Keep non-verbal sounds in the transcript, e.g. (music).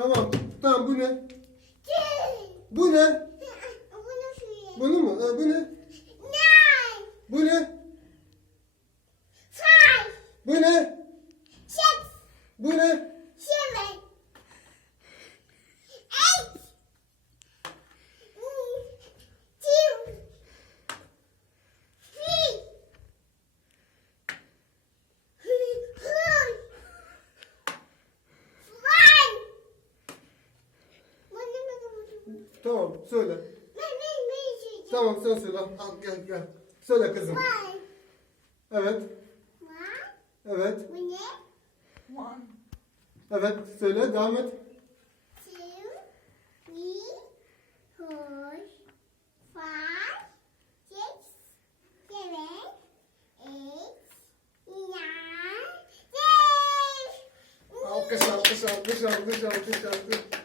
Tamam. Tamam bu ne? Two. Bu ne? (laughs) Bunu mu? Ha, bu ne? Nine. Bu ne? Five. Bu ne? Bu ne? Seven. Eight. Mm, Two. Three. Four. One. Bana bana Tamam söyle. Tamam sen söyle. Al gel gel. Söyle kızım. One. Evet. One. Evet. Bu ne? One. Evet söyle devam et. two, three, four, five, six, seven, eight, nine, ten. Alkış alkış alkış alkış alkış alkış.